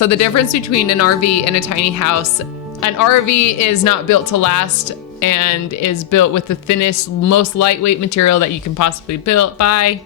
so the difference between an RV and a tiny house, an RV is not built to last and is built with the thinnest, most lightweight material that you can possibly buy.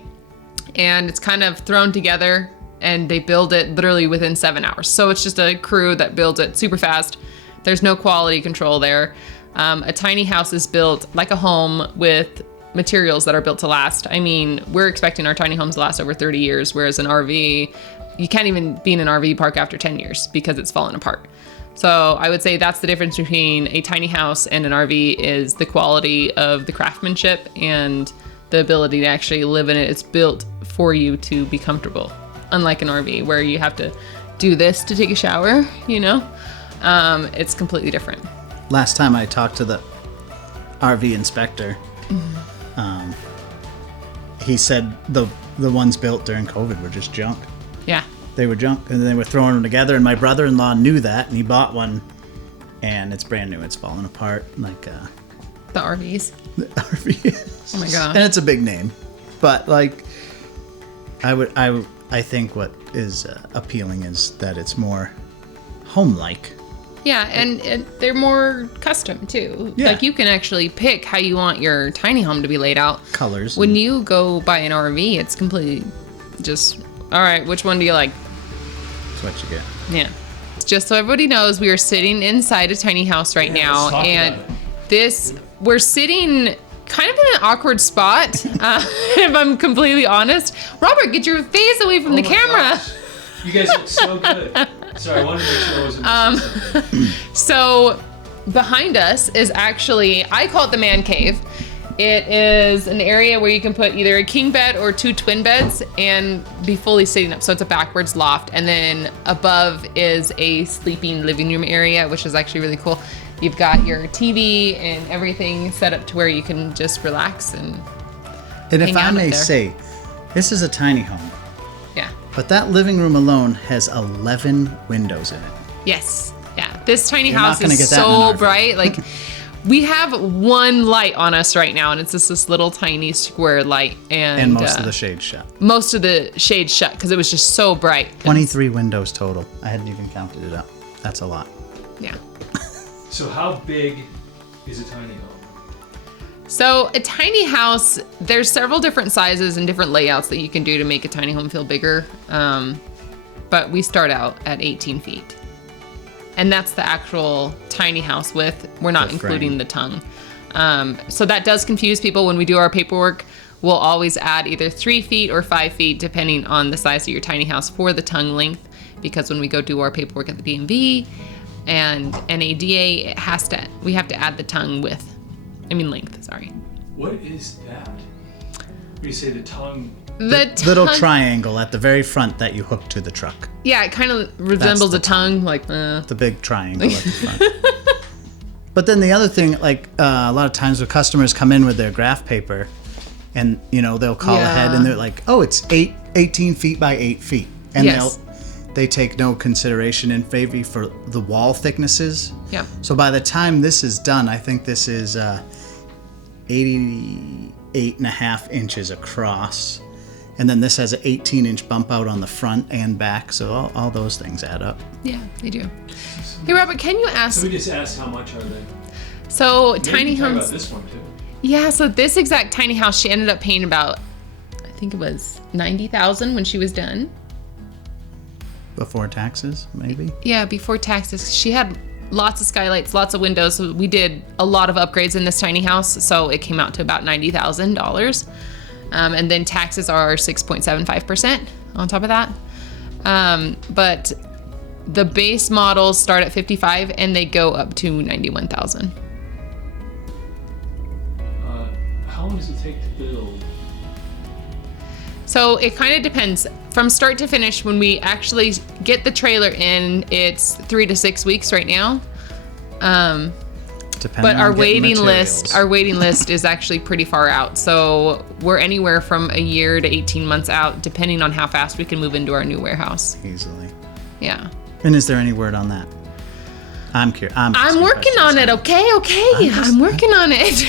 And it's kind of thrown together and they build it literally within 7 hours. So it's just a crew that builds it super fast. There's no quality control there. A tiny house is built like a home with materials that are built to last. I mean, we're expecting our tiny homes to last over 30 years, whereas an RV, you can't even be in an RV park after 10 years because it's fallen apart. So I would say that's the difference between a tiny house and an RV is the quality of the craftsmanship and the ability to actually live in it. It's built for you to be comfortable, unlike an RV where you have to do this to take a shower, you know? It's completely different. Last time I talked to the RV inspector, he said the ones built during COVID were just junk. Yeah. They were junk, and they were throwing them together, and my brother-in-law knew that, and he bought one, and it's brand new. It's falling apart, like the RVs. The RVs. Oh my god! And it's a big name, but like, I think what is appealing is that it's more home-like. Yeah, and they're more custom too. Yeah. Like you can actually pick how you want your tiny home to be laid out. Colors. When you go buy an RV, it's completely just, all right, which one do you like? That's what you get. Yeah. Just so everybody knows, we are sitting inside a tiny house right now, and we're sitting kind of in an awkward spot, if I'm completely honest. Robert, get your face away from the camera. Gosh. You guys look so good. Sorry, I wanted to make sure I wasn't. So behind us is actually, I call it the man cave. It is an area where you can put either a king bed or 2 twin beds and be fully sitting up. So it's a backwards loft. And then above is a sleeping living room area, which is actually really cool. You've got your TV and everything set up to where you can just relax and if I may say, this is a tiny home. Yeah. But that living room alone has 11 windows in it. Yes. Yeah. This tiny You're house not gonna is get that in an so RV. bright. Like we have one light on us right now, and it's just this little tiny square light. And most of the shade shut. Most of the shade shut because it was just so bright. 23 windows total. I hadn't even counted it up. That's a lot. Yeah. So how big is a tiny home? So a tiny house, there's several different sizes and different layouts that you can do to make a tiny home feel bigger. But we start out at 18 feet. And that's the actual tiny house width. We're not including the tongue. So that does confuse people when we do our paperwork. We'll always add either 3 feet or 5 feet, depending on the size of your tiny house for the tongue length. Because when we go do our paperwork at the DMV and NADA, we have to add the tongue length, sorry. What is that? When you say the tongue... The little triangle at the very front that you hook to the truck. Yeah, it kind of resembles a tongue, like the big triangle at the front. But then the other thing, like a lot of times when customers come in with their graph paper, and they'll call ahead and they're like, "Oh, it's 18 feet by 8 feet," and they take no consideration in favor for the wall thicknesses. Yeah. So by the time this is done, I think this is 88.5 inches across. And then this has an 18-inch bump out on the front and back, so all those things add up. Yeah, they do. Hey, Robert, can you ask... So we just asked how much are they? So, Maybe tiny you can talk homes... about this one, too. Yeah, so this exact tiny house, she ended up paying about, I think it was $90,000 when she was done. Before taxes, maybe? Yeah, before taxes. She had lots of skylights, lots of windows. So we did a lot of upgrades in this tiny house, so it came out to about $90,000. And then taxes are 6.75% on top of that. But the base models start at $55,000 and they go up to $91,000. How long does it take to build? So it kind of depends. From start to finish, when we actually get the trailer in, it's 3 to 6 weeks right now. But our waiting list is actually pretty far out. So we're anywhere from a year to 18 months out, depending on how fast we can move into our new warehouse. Easily. Yeah. And is there any word on that? I'm curious. I'm working on it. Okay. I'm working on it.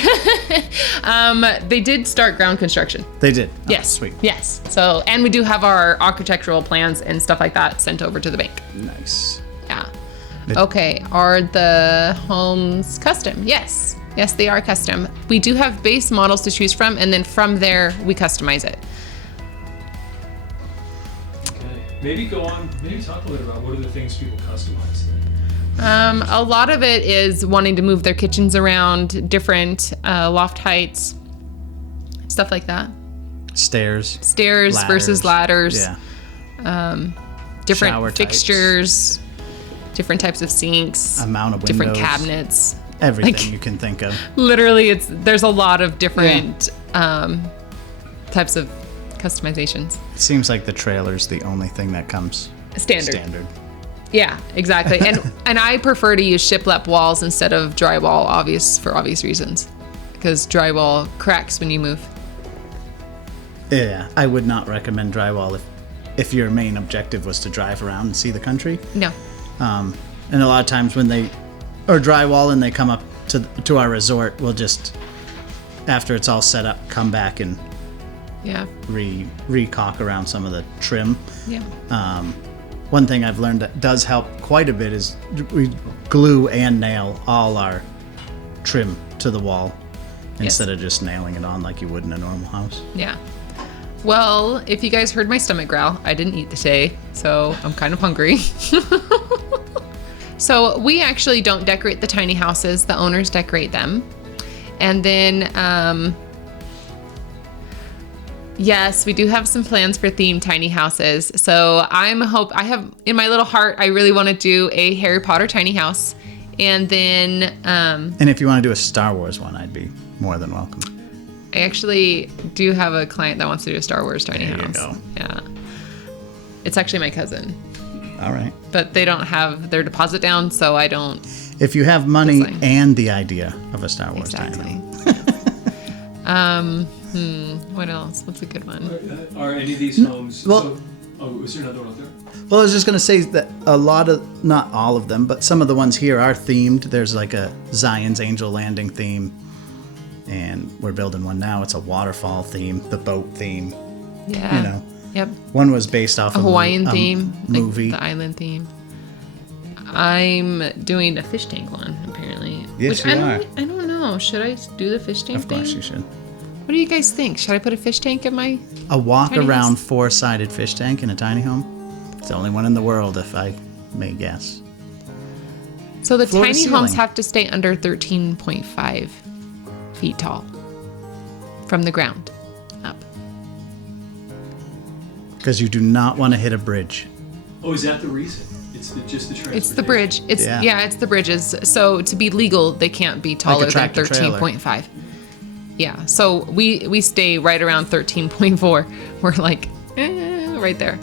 They did start ground construction. They did. Yes. Sweet. Yes. So, and we do have our architectural plans and stuff like that sent over to the bank. Nice. Yeah. Okay. Are the homes custom? Yes. Yes, they are custom. We do have base models to choose from, and then from there, we customize it. Okay. Maybe talk a little about what are the things people customize then. A lot of it is wanting to move their kitchens around, different loft heights, stuff like that. Stairs Versus ladders. Yeah. Different Shower fixtures, different types of sinks, Amount of windows. different cabinets. Everything you can think of. Literally, there's a lot of different types of customizations. It seems like the trailer's the only thing that comes standard. Yeah, exactly. And I prefer to use shiplap walls instead of drywall, for obvious reasons, because drywall cracks when you move. Yeah, I would not recommend drywall if your main objective was to drive around and see the country. No. And a lot of times when they are drywall and they come up to our resort, we'll just, after it's all set up, come back and re-caulk around some of the trim. Yeah. One thing I've learned that does help quite a bit is we glue and nail all our trim to the wall instead of just nailing it on like you would in a normal house. Yeah. Well, if you guys heard my stomach growl, I didn't eat today, so I'm kind of hungry. So we actually don't decorate the tiny houses. The owners decorate them. And then, yes, we do have some plans for themed tiny houses. So I have in my little heart, I really want to do a Harry Potter tiny house. And then, and if you want to do a Star Wars one, I'd be more than welcome. I actually do have a client that wants to do a Star Wars tiny house. There you go. Yeah. It's actually my cousin. All right. But they don't have their deposit down, so I don't. If you have money and the idea of a Star Wars Exactly. tiny home. What else? What's a good one? Are any of these homes? Well- is there another one out there? Well, I was just going to say that a lot of, not all of them, but some of the ones here are themed. There's like a Zion's Angel Landing theme, and we're building one now. It's a waterfall theme, the boat theme. Yeah. You know. Yep. One was based off A of Hawaiian a theme, movie. like the island theme. I'm doing a fish tank one, apparently. Yes, you are. I don't know. Should I do the fish tank Of course thing? you should. What do you guys think? Should I put a fish tank in my... A walk-around house? four-sided fish tank in a tiny home. It's the only one in the world, if I may guess. So the Floor to tiny homes ceiling. have to stay under 13.5 feet tall from the ground up. Because you do not want to hit a bridge. Oh, is that the reason? It's just the transportation. It's the bridge. It's the bridges. So to be legal, they can't be taller than tractor trailer. 13.5. Yeah. So we stay right around 13.4. We're like right there.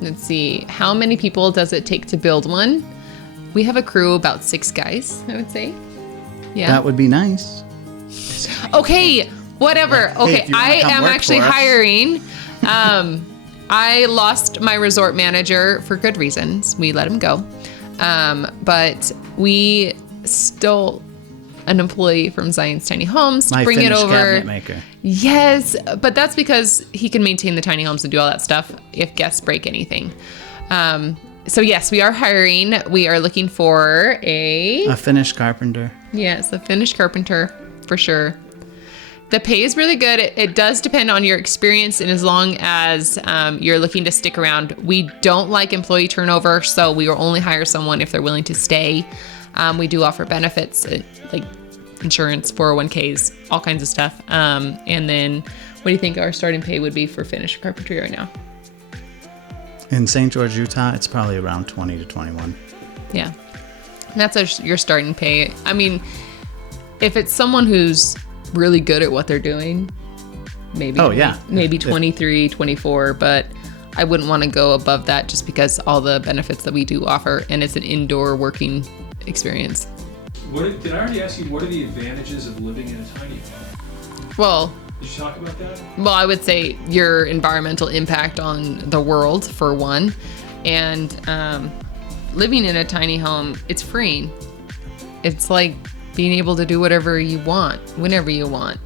Let's see. How many people does it take to build one? We have a crew about 6 guys, I would say. Yeah. That would be nice. Okay, whatever. Hey, Okay, if you wanna I come am work actually for us. hiring. I lost my resort manager for good reasons. We let him go. But we stole an employee from Zion's Tiny Homes to My bring it Finnish over. cabinet maker. Yes, but that's because he can maintain the tiny homes and do all that stuff if guests break anything. So yes, we are hiring. We are looking for A Finnish carpenter. Yes, a Finnish carpenter for sure. The pay is really good. It does depend on your experience, and as long as you're looking to stick around. We don't like employee turnover, so we will only hire someone if they're willing to stay. We do offer benefits like insurance, 401ks, all kinds of stuff. And then what do you think our starting pay would be for Finnish carpentry right now? In St. George, Utah, it's probably around 20 to 21. Yeah. And that's your starting pay. I mean, if it's someone who's really good at what they're doing, maybe maybe 23, 24, but I wouldn't want to go above that just because all the benefits that we do offer, and it's an indoor working experience. Did I already ask you what are the advantages of living in a tiny home? Well, Did you talk about that? Well, I would say your environmental impact on the world, for one. And living in a tiny home, it's freeing. It's like being able to do whatever you want, whenever you want.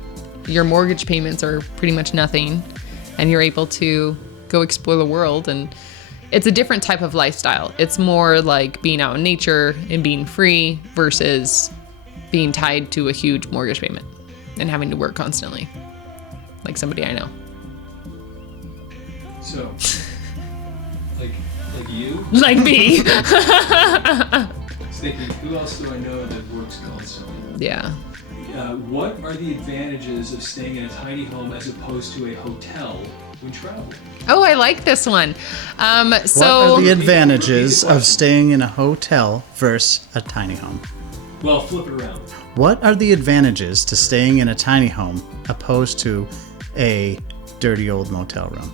Your mortgage payments are pretty much nothing, and you're able to go explore the world. And it's a different type of lifestyle. It's more like being out in nature and being free versus being tied to a huge mortgage payment and having to work constantly, like somebody I know. So, like you? Like me. Thinking, who else do I know that works constantly? Yeah. What are the advantages of staying in a tiny home as opposed to a hotel when traveling? Oh, I like this one. What are the advantages of staying in a hotel versus a tiny home? Well, flip it around. What are the advantages to staying in a tiny home opposed to a dirty old motel room?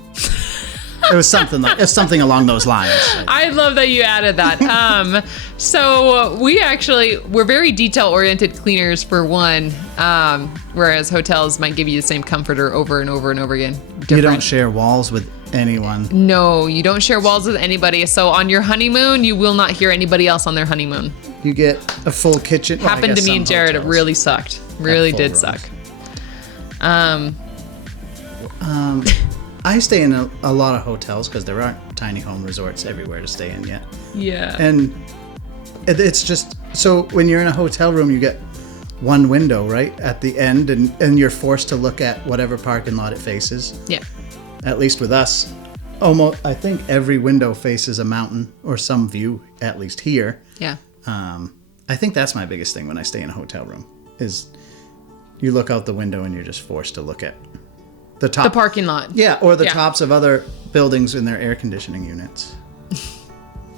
It was something along those lines. I love that you added that. So we're very detail-oriented cleaners for one, whereas hotels might give you the same comforter over and over and over again. You don't share walls with anyone. No, you don't share walls with anybody. So on your honeymoon, you will not hear anybody else on their honeymoon. You get a full kitchen. Happened to me and Jared. It really sucked. Really did suck. I stay in a lot of hotels because there aren't tiny home resorts everywhere to stay in yet. Yeah. And it's just, so when you're in a hotel room, you get one window, right, at the end, and you're forced to look at whatever parking lot it faces. Yeah. At least with us, almost, I think every window faces a mountain or some view, at least here. Yeah. I think that's my biggest thing when I stay in a hotel room, is you look out the window and you're just forced to look at the parking lot. Yeah, or the tops of other buildings in their air conditioning units.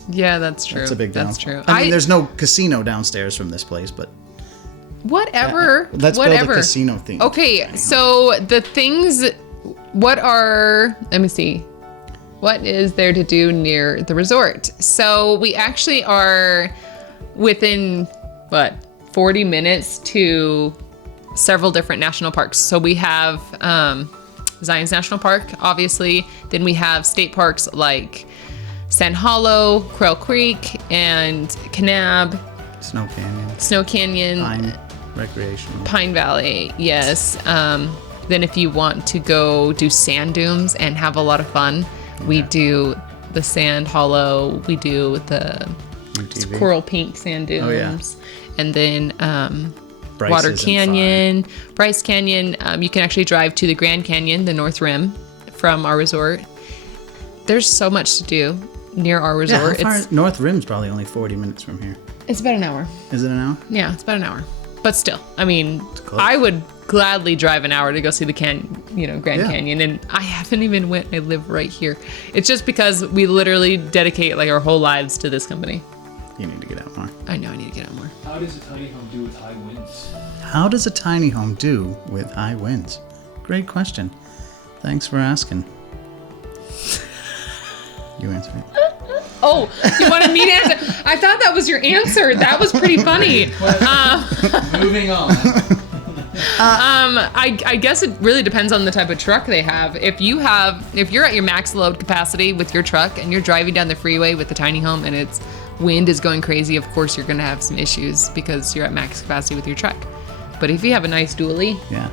Yeah, that's true. That's a big That's downfall. true. I mean, there's no casino downstairs from this place, but whatever. let's whatever. build a casino theme. Okay, so the things, let me see. What is there to do near the resort? So we actually are within, 40 minutes to several different national parks. So we have Zion's National Park, obviously. Then we have state parks like Sand Hollow, Quail Creek, and Kanab. Snow Canyon. Pine Recreational. Pine Valley, yes. Then if you want to go do sand dunes and have a lot of fun, we do the Sand Hollow, we do the Coral Pink sand dunes. Oh, yeah. And then Bryce Water isn't Canyon, Bryce Canyon. You can actually drive to the Grand Canyon, the North Rim, from our resort. There's so much to do near our resort. Yeah, how far? North Rim's probably only 40 minutes from here. It's about an hour. Is it an hour? Yeah, it's about an hour. But still, I mean, I would gladly drive an hour to go see the Grand Canyon, and I haven't even went. I live right here. It's just because we literally dedicate like our whole lives to this company. You need to get out more. I know I need to get out more. How does a tiny home do with high winds? How does a tiny home do with high winds? Great question. Thanks for asking. You answer it. Oh, you wanted me to answer? I thought that was your answer. That was pretty funny. Moving on. I guess it really depends on the type of truck they have. If you're at your max load capacity with your truck and you're driving down the freeway with the tiny home and its wind is going crazy, of course you're going to have some issues because you're at max capacity with your truck. But if you have a nice dually, yeah.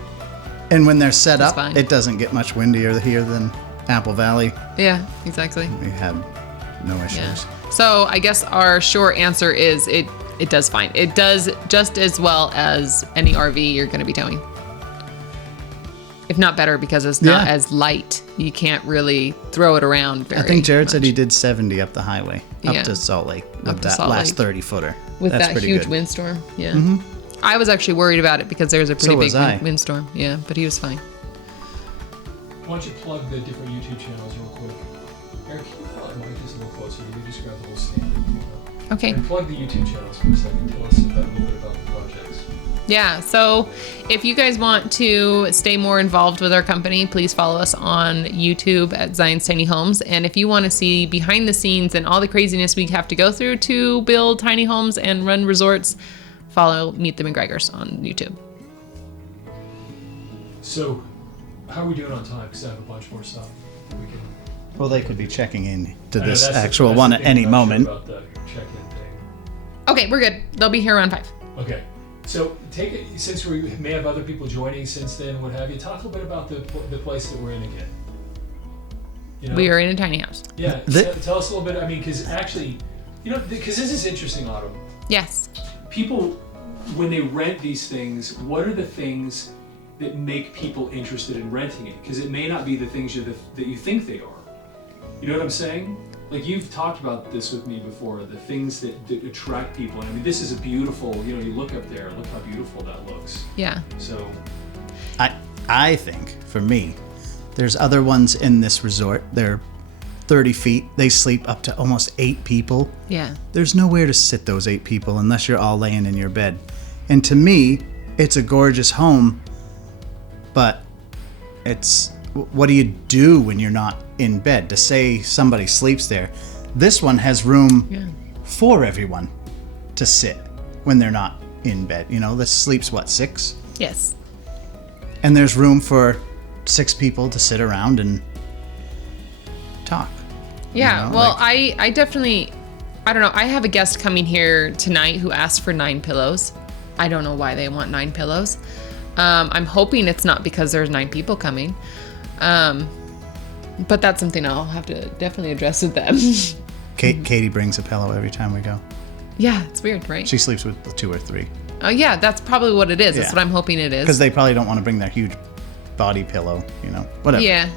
And when they're set up, fine. it doesn't get much windier here than Apple Valley. yeah, exactly. We had no issues. Yeah. So I guess our short answer is it does fine. It does just as well as any RV you're going to be towing. If not better, because it's not as light. You can't really throw it around very I think Jared much. said he did 70 up the highway, up Yeah. to Salt Lake, Up with to that Salt last Lake. 30-footer. With That's that pretty huge good. windstorm. Yeah. I was actually worried about it because there was a pretty So big was I. windstorm. Yeah, but he was fine. Why don't you plug the different YouTube channels real quick? Eric, can you pull that mic just a little closer? You just grab the whole stand. Okay. And plug the YouTube channels for a second. Tell us a little bit about the projects. Yeah, so if you guys want to stay more involved with our company, please follow us on YouTube at Zion's Tiny Homes. And if you want to see behind the scenes and all the craziness we have to go through to build tiny homes and run resorts, follow Meet the McGregors on YouTube. So, how are we doing on time? Because I have a bunch more stuff. We can. Well, they could be checking in to I know, this that's the- actual that's one the at thing any I'm not sure moment. About the check-in thing. Okay, we're good. They'll be here around 5. Okay. So take it, since we may have other people joining since then, what have you, talk a little bit about the place that we're in again. You know? We are in a tiny house. Yeah. Tell us a little bit. I mean, because actually, because this is interesting, Autumn. Yes. People, when they rent these things, what are the things that make people interested in renting it? Because it may not be the things that you think they are. You know what I'm saying? Like, you've talked about this with me before, the things that attract people. And I mean, this is a beautiful, you look up there, look how beautiful that looks. Yeah. So I think, for me, there's other ones in this resort. They're 30 feet. They sleep up to almost 8 people. Yeah. There's nowhere to sit those 8 people unless you're all laying in your bed. And to me, it's a gorgeous home, but what do you do when you're not in bed? To say somebody sleeps there. This one has room for everyone to sit when they're not in bed. This sleeps, 6? Yes. And there's room for 6 people to sit around and talk. Yeah, I definitely, I don't know. I have a guest coming here tonight who asked for 9 pillows. I don't know why they want 9 pillows. I'm hoping it's not because there's 9 people coming. But that's something I'll have to definitely address with them. Katie brings a pillow every time we go. Yeah, it's weird, right? She sleeps with 2 or 3. Oh, yeah, that's probably what it is. That's what I'm hoping it is. Because they probably don't want to bring their huge body pillow, whatever. Yeah.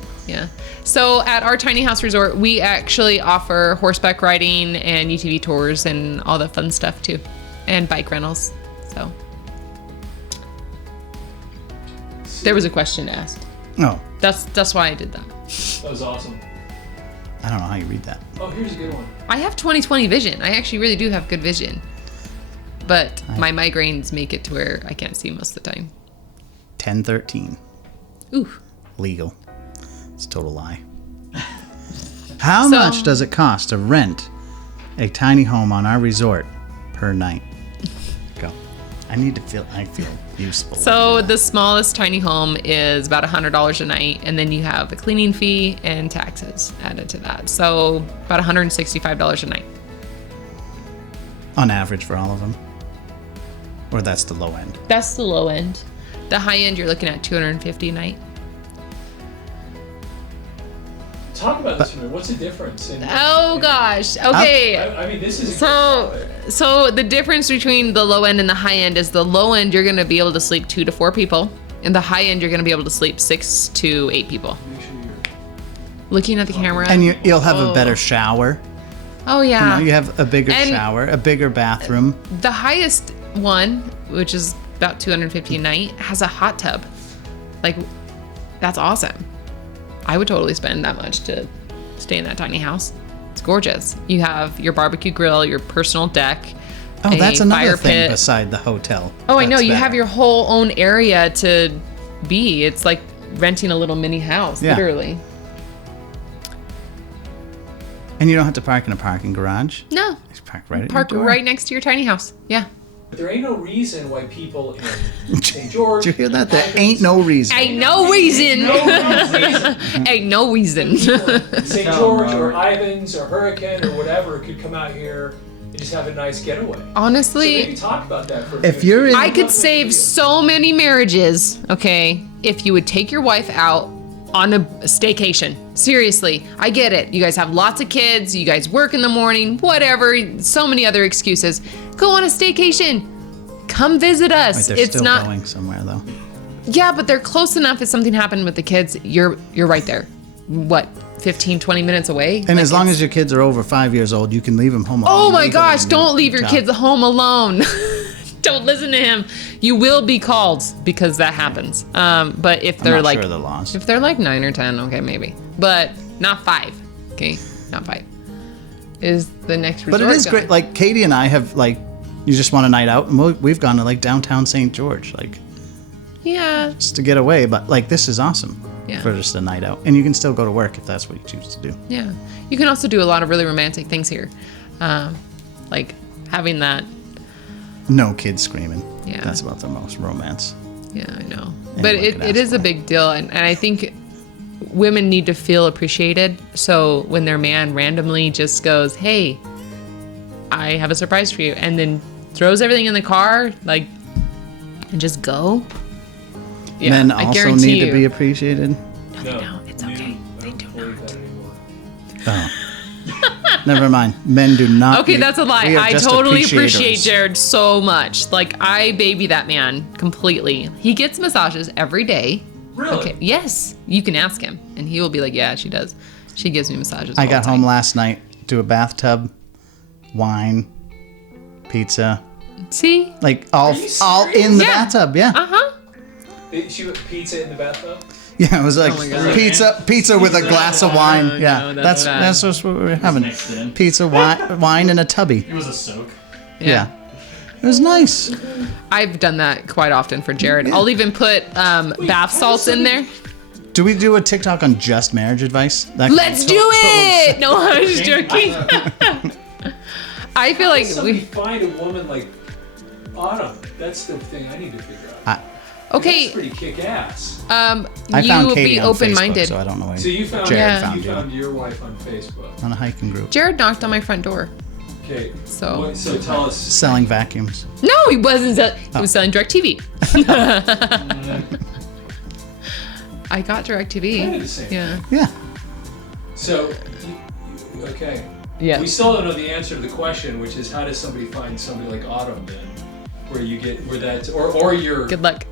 So at our tiny house resort, we actually offer horseback riding and UTV tours and all the fun stuff too, and bike rentals. So there was a question asked. Oh. That's why I did that. that was awesome. I don't know how you read that. Oh, here's a good one. I have 20/20 vision. I actually really do have good vision. But my migraines make it to where I can't see most of the time. 1013. Ooh. Legal. It's a total lie. How much does it cost to rent a tiny home on our resort per night? Go. I feel useful. So the smallest tiny home is about $100 a night, and then you have a cleaning fee and taxes added to that. So about $165 a night. On average for all of them? Or that's the low end? That's the low end. The high end, you're looking at $250 a night. Talk about this for a minute. What's the difference? Gosh. Okay. I mean, this is so the difference between the low end and the high end is the low end you're going to be able to sleep 2 to 4 people, and the high end you're going to be able to sleep 6 to 8 people. Make sure you're Looking at the camera. And you'll have a better shower. Oh yeah. You have a bigger shower, a bigger bathroom. The highest one, which is about $250 a night, has a hot tub. Like, that's awesome. I would totally spend that much to stay in that tiny house. It's gorgeous. You have your barbecue grill, your personal deck. Oh, that's another fire thing pit. Beside the hotel. Oh, I know. That's You better. have your whole own area to be. It's like renting a little mini house, literally. And you don't have to park in a parking garage. No. Just park right at Park your door. right next to your tiny house. Yeah. There ain't no reason why people in St. George. Did you hear that? There ain't no reason. Ain't no reason. No reason. Ain't no reason. St. George or Ivans or Hurricane or whatever could come out here and just have a nice getaway. So Honestly, maybe talk about that for a If minute. you're in, I could save so many marriages, okay, if you would take your wife out on a staycation. Seriously, I get it. You guys have lots of kids, you guys work in the morning, whatever, so many other excuses. Go on a staycation. Come visit us. Wait, they're It's still not going somewhere though. Yeah, but they're close enough if something happened with the kids, you're right there. What, 15, 20 minutes away? And as long as your kids are over 5 years old, you can leave them home alone. Oh my legally gosh, in don't leave your town. kids home alone. Don't listen to him. You will be called because that happens. But if they're not like sure of the laws. if they're like 9 or 10, okay, maybe. But not 5. Okay? Not 5. Is the next resort. But it is going. great. Like Katie and I have you just want a night out, and we've gone to downtown St. George, Yeah. just to get away. But this is awesome Yeah. for just a night out, and you can still go to work if that's what you choose to do. Yeah. You can also do a lot of really romantic things here. Like having that. No kids screaming. Yeah. That's about the most romance. Yeah, I know. Anyone But could it ask is a for. big deal. And I think women need to feel appreciated. So when their man randomly just goes, hey, I have a surprise for you, and then throws everything in the car, and just go. Yeah, Men I also guarantee need to you. be appreciated. No, it's okay. They I don't do believe not. that anymore. Never mind. Men do not. Okay, that's a lie. We are I just totally appreciate appreciators. Jared so much. Like, I baby that man completely. He gets massages every day. Really? Okay, yes. You can ask him, and he will be like, yeah, she does. She gives me massages I all got the time. home last night to a bathtub, wine, pizza, See? like all you all serious? in the Yeah. bathtub. Yeah. Uh-huh. She put pizza in the bathtub? Yeah, it was like Oh my God. pizza with a glass of wine. no, Yeah, that's bad. that's just what we were having. Mixed in. Pizza, wine in a tubby. It was a soak. Yeah. It was nice. I've done that quite often for Jared. I'll even put bath salts in there. Do we do a TikTok on just marriage advice? That Let's do it! No, I'm just joking. I feel like Somebody we... find a woman like Autumn. That's the thing I need to figure out. That's Okay, pretty kick-ass. I you found Katie be on open-minded. Facebook, so I don't know why So you found, Jared Yeah. found you you found your wife on Facebook. on a hiking group Jared knocked on my front door. Okay. So- So tell us. selling vacuums. No, he wasn't. He was selling DirecTV. I got DirecTV. Kind of the same. Yeah. Yeah. So, okay. Yeah. We still don't know the answer to the question, which is how does somebody find somebody like Autumn then, where you get where that's or your Good luck.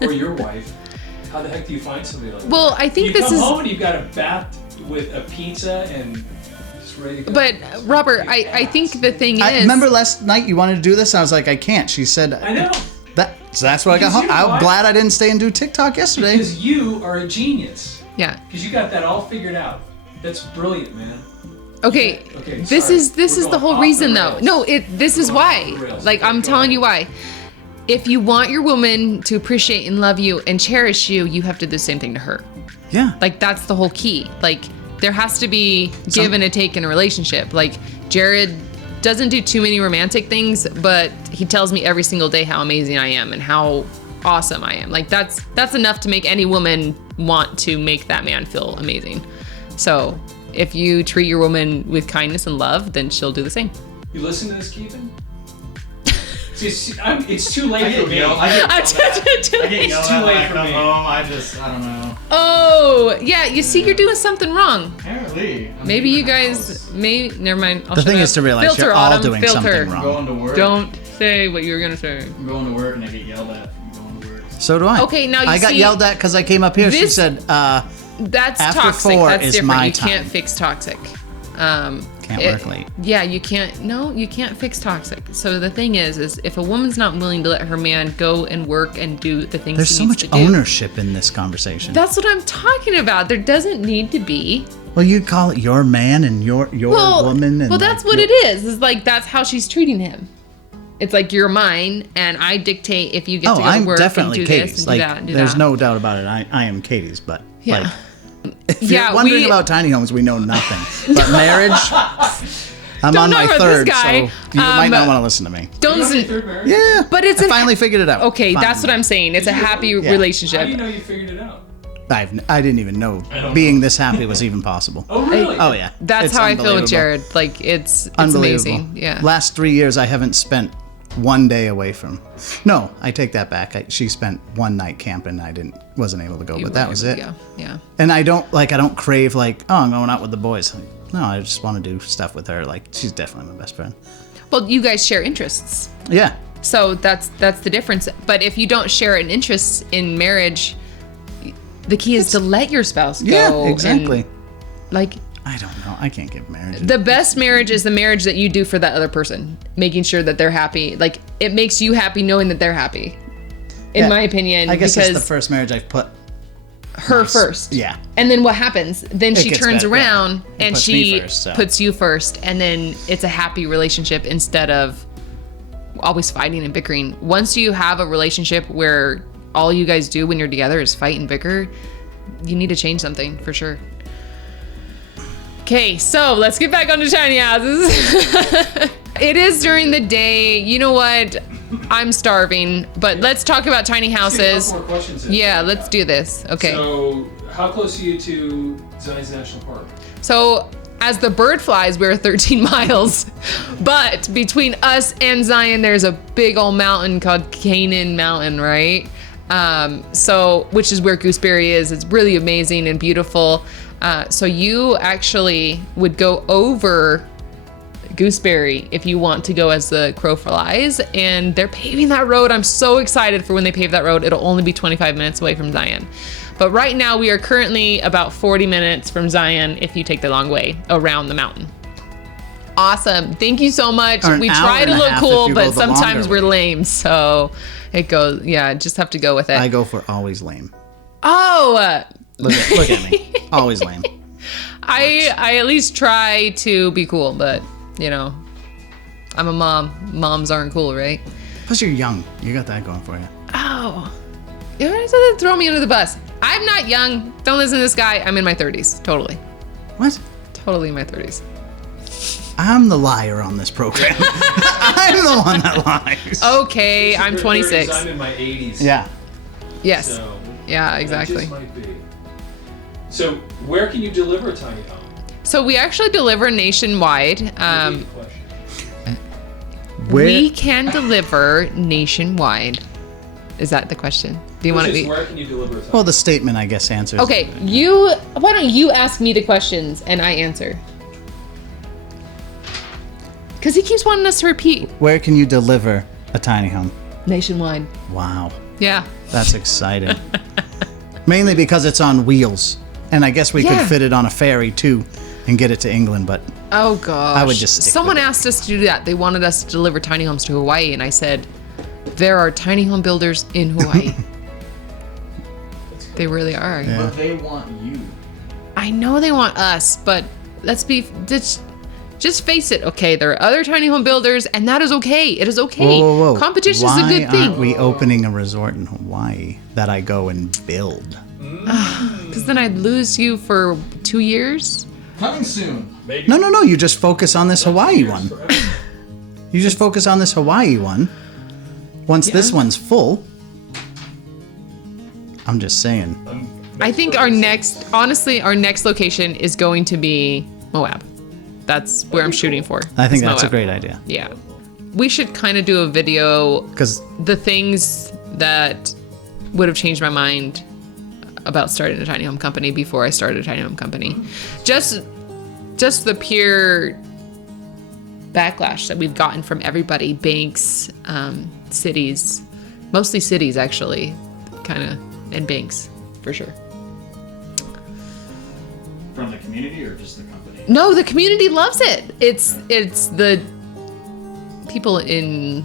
or your wife. How the heck do you find somebody like that? Well, I think You this come is. home and you've got a bath with a pizza and just ready to go. But Robert, I think the thing I is. remember last night you wanted to do this. I was like, I can't. She said, I know. So that's what I got Because home. you know I'm why? glad I didn't stay and do TikTok yesterday. Because you are a genius. Yeah. Because you got that all figured out. That's brilliant, man. Okay. Okay, This sorry. is We're the going whole off reason the though. rails. No, this is Going why. off the rails. Like Okay, I'm go telling you ahead. why. If you want your woman to appreciate and love you and cherish you, you have to do the same thing to her. Yeah. Like that's the whole key. Like there has to be give and a take in a relationship. Like Jared doesn't do too many romantic things, but he tells me every single day how amazing I am and how awesome I am. Like that's enough to make any woman want to make that man feel amazing. So if you treat your woman with kindness and love, then she'll do the same. You listen to this, Keevan? It's too late for me. I get yelled It's too at when late I for come me. home. I don't know. Oh, yeah, you see you're doing something wrong. Apparently. Maybe you guys, never mind. I'll The shut thing up. is to realize Filter, you're all Autumn, doing filter. something I'm wrong. going to work. Don't say what you were going to say. I'm going to work and I get yelled at from going to work. So do I. Okay, now you I got see- yelled at because I came up here. She This- said, That's After toxic. 4 That's is different. my You time. can't fix toxic. can't work late. Yeah, you can't. No, you can't fix toxic. So the thing is if a woman's not willing to let her man go and work and do the things There's he so needs much to do, ownership in this conversation. that's what I'm talking about. There doesn't need to be. Well, you call it your man and your woman. And well, that's like, what your- it is. It's like that's how she's treating him. It's like you're mine, and I dictate if you get Oh, to go to I'm work definitely and do Katie's. this and Like, do that and do there's that. no doubt about it. I am Katie's, but Yeah. like, if Yeah, you're wondering we- about tiny homes, we know nothing. But marriage, I'm Don't on talk my about third, this so guy. you might not want to listen to me. Don't. You're on your third marriage? Yeah, But it's I a- finally figured it out. Okay, that's Finally. what I'm saying. It's a happy Yeah. relationship. How do you know you figured it out? I didn't even know don't being this happy was even possible. Oh, really? Oh yeah, That's It's how I feel with unbelievable. Jared. Like it's Unbelievable. amazing. Yeah. Last 3 years, I haven't spent one day away from. No, I take that back. She spent one night camping. I wasn't able to go, You but were that was able- it. Yeah. Yeah. And I don't crave like, oh, I'm going out with the boys. Like, no, I just want to do stuff with her. Like, she's definitely my best friend. Well, you guys share interests. Yeah. So that's the difference. But if you don't share an interest in marriage, the key is to let your spouse go. Yeah, exactly. And, like I don't know. I can't give marriage. the best marriage is the marriage that you do for that other person, making sure that they're happy. Like it makes you happy knowing that they're happy. In Yeah. my opinion, I guess because it's the first marriage I've put. her first. Yeah. And then what happens? Then she gets turns better, yeah. around It and puts she me first, so. puts you first, and then it's a happy relationship instead of always fighting and bickering. Once you have a relationship where all you guys do when you're together is fight and bicker, you need to change something for sure. Okay, so let's get back onto tiny houses. It is during the day. You know what? I'm starving, but let's talk about tiny houses. A couple more questions. in. Yeah, let's do this. Okay. So, how close are you to Zion's National Park? So as the bird flies, we're 13 miles. But between us and Zion, there's a big old mountain called Canaan Mountain, right? So, which is where Gooseberry is. It's really amazing and beautiful. So you actually would go over Gooseberry if you want to go as the crow flies, and they're paving that road. I'm so excited for when they pave that road. It'll only be 25 minutes away from Zion. But right now we are currently about 40 minutes from Zion if you take the long way around the mountain. Awesome. Thank you so much. Or an We hour try to and a look half cool, if you go but the longer sometimes we're way. lame. So it goes, yeah, just have to go with it. I go for always lame. Oh, Look at me. Always lame. I at least try to be cool, but you know, I'm a mom. Moms aren't cool, right? Plus, you're young. You got that going for you. Oh, you guys have to throw me under the bus. I'm not young. Don't listen to this guy. I'm in my 30s. Totally. What? Totally in my 30s. I'm the liar on this program. I'm the one that lies. Okay, I'm Your 26. 30s, I'm in my 80s. Yeah. Yes. So Yeah, that exactly. just might be. So where can you deliver a tiny home? So we actually deliver nationwide. Repeat the question. Where? We can deliver nationwide. Is that the question? Do you want to Which is, be? where can you deliver a tiny Well, the statement, I guess, answers. Okay, why don't you ask me the questions and I answer? Because he keeps wanting us to repeat. Where can you deliver a tiny home? Nationwide. Wow. Yeah. That's exciting. Mainly because it's on wheels. And I guess we Yeah. could fit it on a ferry, too, and get it to England, but Oh gosh. I would just stick Someone with it. asked us to do that. They wanted us to deliver tiny homes to Hawaii, and I said, there are tiny home builders in Hawaii. They really are. Yeah. But they want you. I know they want us, but let's be just face it. Okay, there are other tiny home builders, and that is okay. It is okay. whoa, whoa, whoa. Competition is a Why good thing. aren't we opening a resort in Hawaii that I go and build? Because then I'd lose you for 2 years. Coming soon. Maybe No. You just focus on this Hawaii years one. forever. You just focus on this Hawaii one. Once this Yeah. one's full, I'm just saying. I think our next location is going to be Moab. That's where I'm shooting for. I think is that's a Moab. great idea. Yeah. We should kind of do a video, Because the things that would have changed my mind about starting a tiny home company before I started a tiny home company. Just the pure backlash that we've gotten from everybody, banks, cities, mostly cities actually, kind of, and banks for sure. From the community or just the company? No, the community loves it. It's the people in,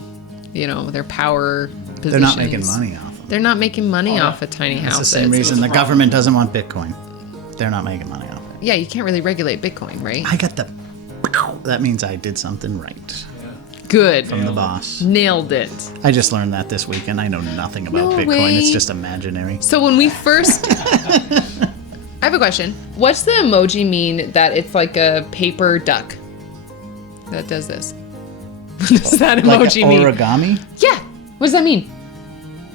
their power positions. they're not making money off them. They're not making money off of tiny It's houses. the same reason the government doesn't want Bitcoin. They're not making money off it. Yeah, you can't really regulate Bitcoin, right? I got the... That means I did something right Good. from the boss. Nailed it. I just learned that this weekend. I know nothing about No Bitcoin. way. It's just imaginary. So when we first... I have a question. What's the emoji mean that it's like a paper duck that does this? What does that Like emoji mean? origami? Yeah. What does that mean?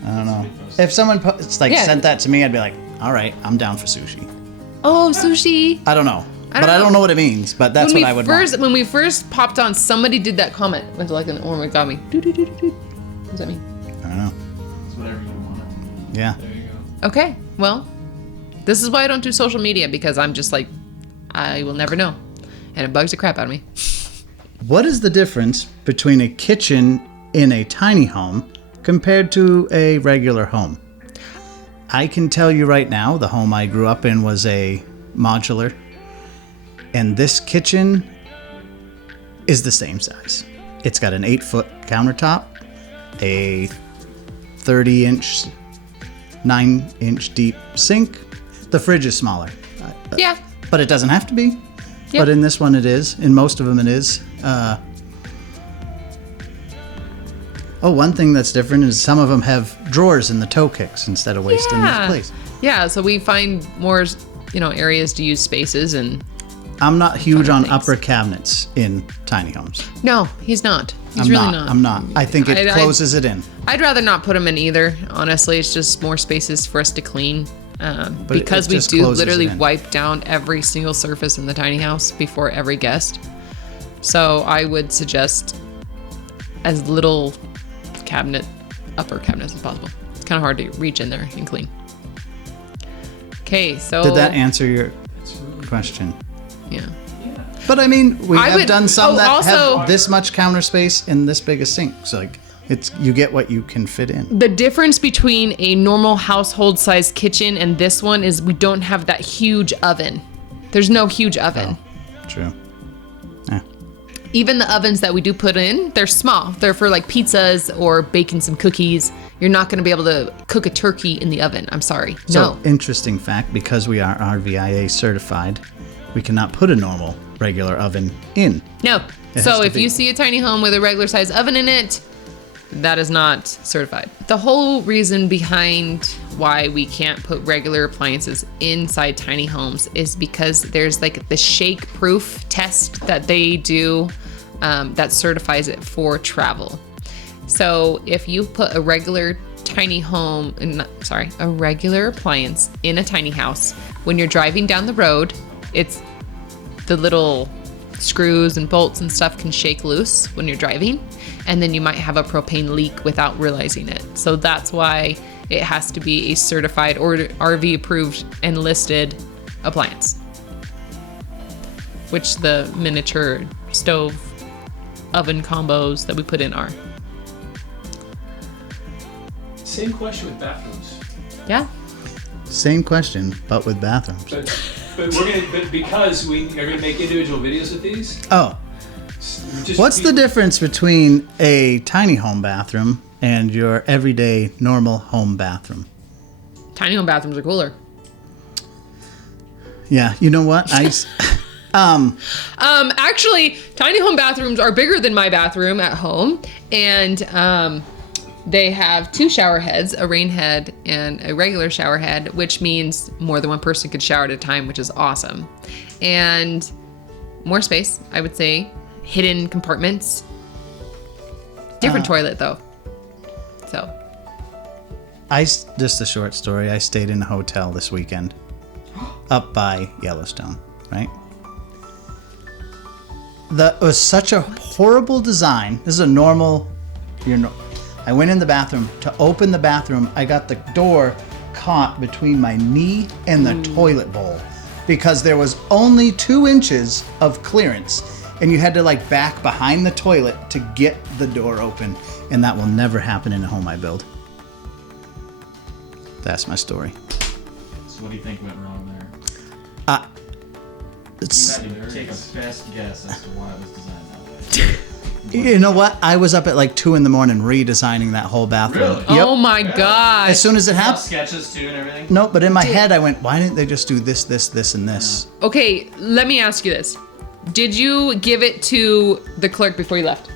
I don't know. If someone Yeah. sent that to me, I'd be like, all right, I'm down for sushi. Oh, sushi. I don't know. I But don't I don't know. know what it means, but that's what I would want. When we first popped on, somebody did that comment. Went to like an origami. Doo-doo-doo-doo-doo. What does that mean? I don't know. It's whatever you want. Yeah. There you go. Okay, well, this is why I don't do social media, because I'm just like, I will never know. And it bugs the crap out of me. What is the difference between a kitchen in a tiny home compared to a regular home? I can tell you right now, the home I grew up in was a modular, and this kitchen is the same size. It's got an 8-foot countertop, a 30-inch, 9-inch deep sink. The fridge is smaller, Yeah. but it doesn't have to be. Yep. But in this one it is. In most of them it is. One thing that's different is some of them have drawers in the toe kicks instead of wasting this place. Yeah, so we find more, areas to use spaces and... I'm not huge on things. upper cabinets in tiny homes. No, he's not. He's I'm really not. I'm not. I think it I- closes it in. I'd rather not put them in either, honestly. It's just more spaces for us to clean. But Because it we just do closes literally it in. wipe down every single surface in the tiny house before every guest. So I would suggest as little upper cabinets as possible. It's kind of hard to reach in there and clean. Okay, so... Did that answer your... It's really question. Yeah. good. Yeah. But I mean, we I have would- done some oh, that also- have this much counter space and this big a sink. So like, it's you get what you can fit in. The difference between a normal household size kitchen and this one is we don't have that huge oven. There's no huge oven. True. Yeah. Even the ovens that we do put in, they're small. They're for like pizzas or baking some cookies. You're not going to be able to cook a turkey in the oven. I'm sorry. So No. interesting fact, because we are RVIA certified, we cannot put a normal regular oven in. No. has So to if be. you see a tiny home with a regular size oven in it, that is not certified. The whole reason behind why we can't put regular appliances inside tiny homes is because there's like the shake proof test that they do that certifies it for travel. So if you put a regular tiny home, a regular appliance in a tiny house, when you're driving down the road, it's the little screws and bolts and stuff can shake loose when you're driving, and then you might have a propane leak without realizing it. So that's why it has to be a certified or RV approved and listed appliance, which the miniature stove oven combos that we put in are. Same question with bathrooms. Yeah. Same question, but with bathrooms. But because we are gonna make individual videos with these. Oh, Just what's the difference between a tiny home bathroom and your everyday normal home bathroom? Tiny home bathrooms are cooler. Yeah, you know what? Actually, tiny home bathrooms are bigger than my bathroom at home, and they have 2 shower heads, a rain head and a regular shower head, which means more than one person could shower at a time, which is awesome. And more space, I would say. Hidden compartments. Different toilet though. So. Just a short story. I stayed in a hotel this weekend up by Yellowstone, right? That was such a horrible design. This is a normal, I went in the bathroom. To open the bathroom, I got the door caught between my knee and the toilet bowl because there was only 2 inches of clearance, and you had to like back behind the toilet to get the door open, and that will never happen in a home I build. That's my story. So what do you think went wrong there? You It's, had to take a best guess as to why it was designed that way. you know what? I was up at like 2 a.m. redesigning that whole bathroom. Really? Yep. Oh my gosh. As soon as it All happened. sketches too and everything? No, but in my head I went, why didn't they just do this, this, this, and this? Okay, let me ask you this. Did you give it to the clerk before you left?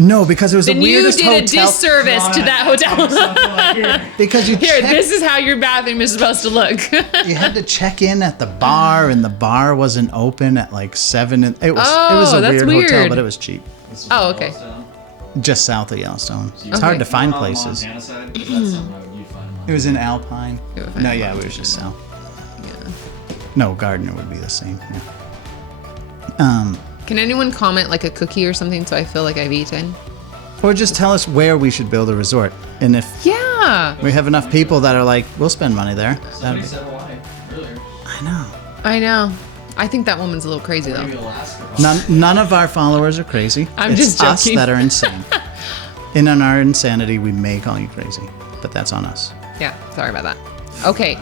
No, because it was Then the you weirdest did a hotel. disservice to that hotel. Something like here. Because you Here, check- this is how your bathroom is supposed to look. you had to check in at the bar, and the bar wasn't open at like 7. And it was a that's weird hotel, weird. but it was cheap. This was Oh, okay. Yellowstone. Just south of Yellowstone. It's Okay. hard to find On the places. Montana side, 'cause that's something you'd find. It was in Alpine. You would find No, it yeah, on we were just south. Yeah. No, Gardner would be the same. Yeah. Can anyone comment like a cookie or something so I feel like I've eaten? Or just tell us where we should build a resort, and if Yeah, we have enough people that are like, we'll spend money there. Somebody That'd be- said Hawaii earlier. I know. I know. I think that woman's a little crazy Maybe though. Alaska. None of our followers are crazy. I'm It's just us joking. that are insane. And in our insanity, we may call you crazy, but that's on us. Yeah, sorry about that. Okay,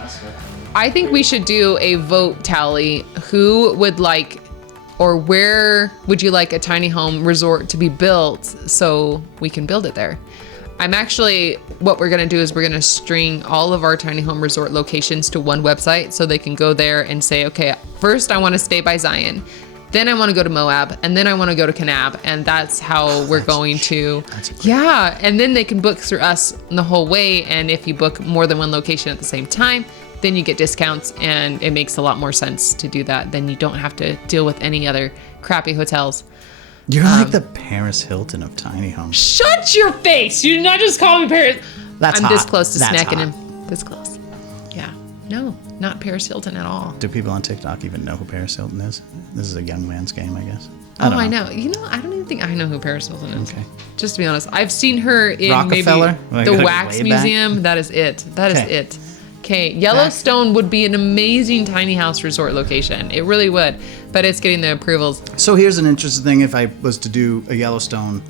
I think we should do a vote tally. Who would like, or where would you like a tiny home resort to be built so we can build it there? What we're gonna do is we're gonna string all of our tiny home resort locations to one website so they can go there and say, okay, first I wanna stay by Zion, then I wanna go to Moab, and then I wanna go to Kanab, and that's how we're going to, yeah, and then they can book through us the whole way, and if you book more than one location at the same time, then you get discounts, and it makes a lot more sense to do that. Then you don't have to deal with any other crappy hotels. You're like the Paris Hilton of tiny homes. Shut your face! You did not just call me Paris. That's I'm this hot. close to That's snacking hot. him. This close. Yeah. No, not Paris Hilton at all. Do people on TikTok even know who Paris Hilton is? This is a young man's game, I guess. I know. You know, I don't even think I know who Paris Hilton is. Okay. Just to be honest, I've seen her in maybe Rockefeller? Well, I the gotta go Wax way back. Museum. That is it. That is Okay. it. Okay, Yellowstone would be an amazing tiny house resort location. It really would, but it's getting the approvals. So here's an interesting thing. If I was to do a Yellowstone,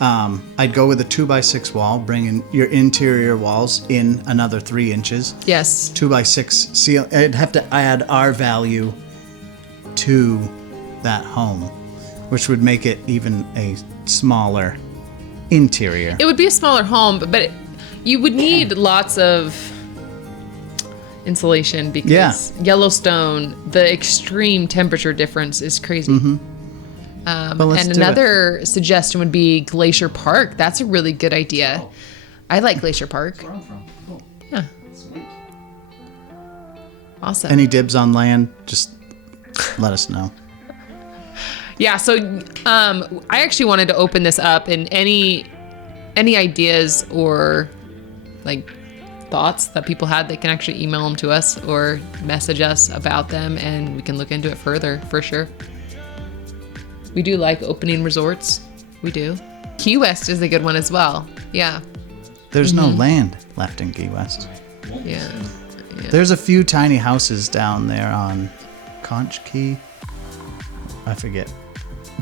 I'd go with a 2x6 wall, bring in your interior walls in another 3 inches. Yes. 2x6 seal. I'd have to add R value to that home, which would make it even a smaller interior. It would be a smaller home, but you would need lots of insulation because Yellowstone, the extreme temperature difference is crazy. Well, let's And do another suggestion would be Glacier Park. That's a really good idea. I like Glacier Park. Where I'm from. Cool. Yeah, Sweet. awesome. Any dibs on land, just let us know. Yeah, so I actually wanted to open this up, and any ideas or like thoughts that people had, they can actually email them to us or message us about them, and we can look into it further for sure. We do like opening resorts. We do. Key West is a good one as well. Yeah. There's no land left in Key West. Yeah. There's a few tiny houses down there on Conch Key. I forget.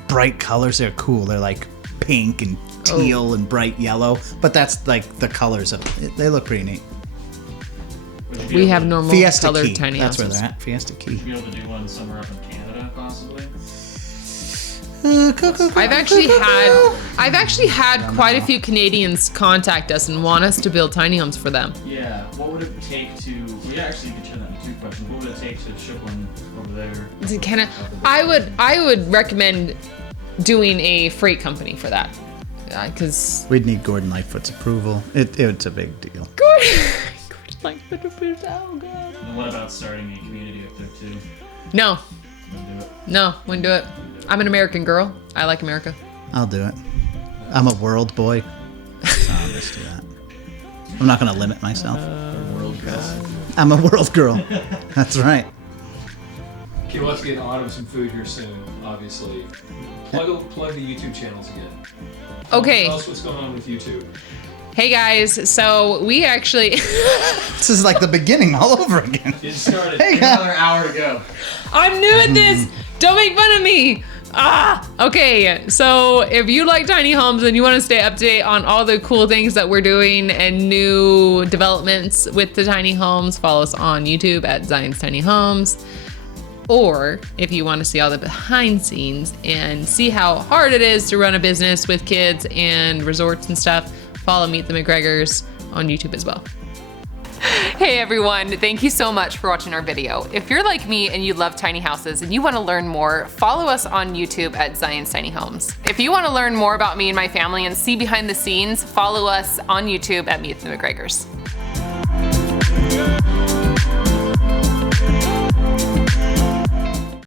Bright colors. They're cool. They're like pink and teal and bright yellow. But that's like the colors of it. They look pretty neat. We have normal Fiesta colored Key. tiny That's houses. where they're at. Fiesta Key. Be able to do one somewhere up in Canada, possibly. I've actually had quite a few Canadians contact us and want us to build tiny homes for them. Yeah. What would it take to? Well, yeah, actually, you could turn that into 2 questions. What would it take to ship one over there? Is it Canada? I would recommend doing a freight company for that, because We'd need Gordon Lightfoot's approval. It's a big deal. And what about starting a community up there too? No, Wanna do it? no, wouldn't do it. I'm an American girl. I like America. I'll do it. I'm a world boy. So I'll just do that. I'm not going to limit myself. World girl. I'm a world girl. That's right. Okay, let's get Autumn some food here soon, obviously. Plug the YouTube channels again. Okay. Tell us what's going on with YouTube. Hey guys, so we actually This is like the beginning all over again. Get started. Hey, Another hour to go. I'm new at this. Don't make fun of me. Okay. So if you like tiny homes and you want to stay up to date on all the cool things that we're doing and new developments with the tiny homes, follow us on YouTube at Zion's Tiny Homes. Or if you want to see all the behind scenes and see how hard it is to run a business with kids and resorts and stuff, follow Meet the McGregors on YouTube as well. Hey everyone, thank you so much for watching our video. If you're like me and you love tiny houses and you want to learn more, follow us on YouTube at Zion's Tiny Homes. If you want to learn more about me and my family and see behind the scenes, follow us on YouTube at Meet the McGregors.